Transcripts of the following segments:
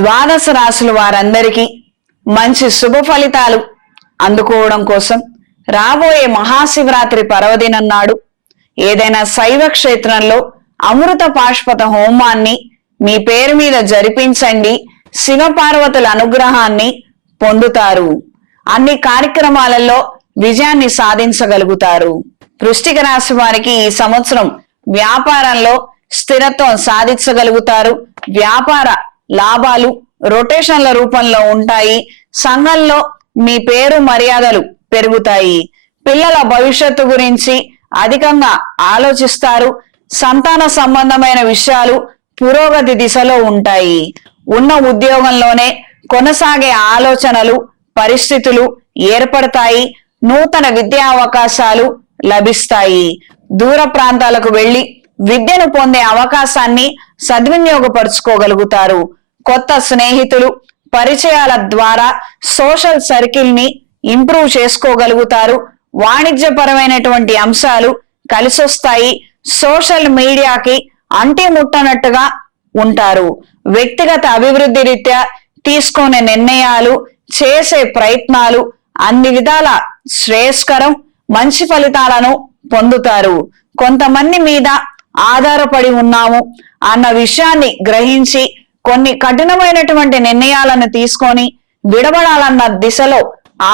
ద్వాదశ రాశుల వారందరికీ మంచి శుభ ఫలితాలు అందుకోవడం కోసం రాబోయే మహాశివరాత్రి పర్వదినం నాడు ఏదైనా శైవ క్షేత్రంలో అమృత పాశుపత హోమాన్ని మీ పేరు మీద జరిపించండి. శివపార్వతుల అనుగ్రహాన్ని పొందుతారు. అన్ని కార్యక్రమాలలో విజయాన్ని సాధించగలుగుతారు. వృశ్చిక రాశి వారికి ఈ సంవత్సరం వ్యాపారంలో స్థిరత్వం సాధించగలుగుతారు. వ్యాపార లాభాలు రొటేషన్ల రూపంలో ఉంటాయి. సంఘంలో మీ పేరు మర్యాదలు పెరుగుతాయి. పిల్లల భవిష్యత్తు గురించి అధికంగా ఆలోచిస్తారు. సంతాన సంబంధమైన విషయాలు పురోగతి దిశలో ఉంటాయి. ఉన్న ఉద్యోగంలోనే కొనసాగే ఆలోచనలు పరిస్థితులు ఏర్పడతాయి. నూతన విద్యా అవకాశాలు లభిస్తాయి. దూర ప్రాంతాలకు వెళ్లి విద్యను పొందే అవకాశాన్ని సద్వినియోగపరుచుకోగలుగుతారు. కొత్త స్నేహితులు పరిచయాల ద్వారా సోషల్ సర్కిల్ ని ఇంప్రూవ్ చేసుకోగలుగుతారు. వాణిజ్యపరమైనటువంటి అంశాలు కలిసొస్తాయి. సోషల్ మీడియాకి అంటి ముట్టనట్టుగా ఉంటారు. వ్యక్తిగత అభివృద్ధి రీత్యా తీసుకునే నిర్ణయాలు చేసే ప్రయత్నాలు అన్ని విధాల శ్రేయస్కరం. మంచి ఫలితాలను పొందుతారు. కొంతమంది మీద ఆధారపడి ఉన్నాము అన్న విషయాన్ని గ్రహించి కొన్ని కఠినమైనటువంటి నిర్ణయాలను తీసుకొని విడబడాలన్న దిశలో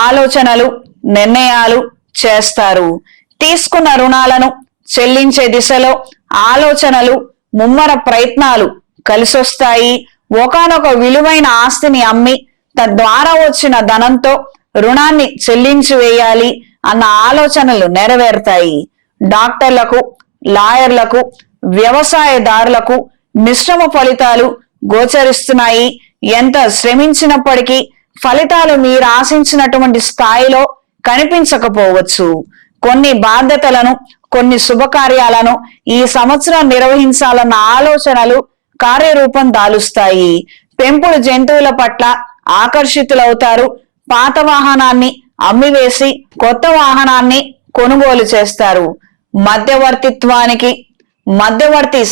ఆలోచనలు నిర్ణయాలు చేస్తారు. తీసుకున్న రుణాలను చెల్లించే దిశలో ఆలోచనలు ముమ్మర ప్రయత్నాలు కలిసొస్తాయి. ఒకానొక విలువైన ఆస్తిని అమ్మి తద్వారా వచ్చిన ధనంతో రుణాన్ని చెల్లించి వేయాలి అన్న ఆలోచనలు నెరవేరుతాయి. డాక్టర్లకు లాయర్లకు వ్యవసాయదారులకు మిశ్రమ ఫలితాలు గోచరిస్తున్నాయి. ఎంత శ్రమించినప్పటికీ ఫలితాలు మీరు ఆశించినటువంటి స్థాయిలో కనిపించకపోవచ్చు. కొన్ని బాధ్యతలను కొన్ని శుభకార్యాలను ఈ సంవత్సరం నిర్వహించాలన్న ఆలోచనలు కార్యరూపం దాలుస్తాయి. పెంపుడు జంతువుల పట్ల ఆకర్షితులవుతారు. పాత వాహనాన్ని అమ్మివేసి కొత్త వాహనాన్ని కొనుగోలు చేస్తారు. మధ్యవర్తి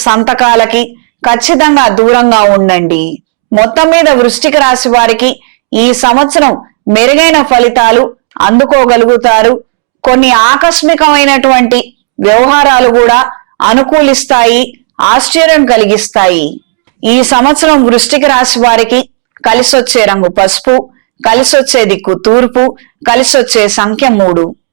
సంతకాలకి ఖచ్చితంగా దూరంగా ఉండండి. మొత్తం మీద వృశ్చిక రాశి వారికి ఈ సంవత్సరం మెరుగైన ఫలితాలు అందుకోగలుగుతారు. కొన్ని ఆకస్మికమైనటువంటి వ్యవహారాలు కూడా అనుకూలిస్తాయి, ఆశ్చర్యం కలిగిస్తాయి. ఈ సంవత్సరం వృశ్చిక రాశి వారికి కలిసొచ్చే రంగు పసుపు, కలిసొచ్చే దిక్కు తూర్పు, కలిసొచ్చే సంఖ్య 3.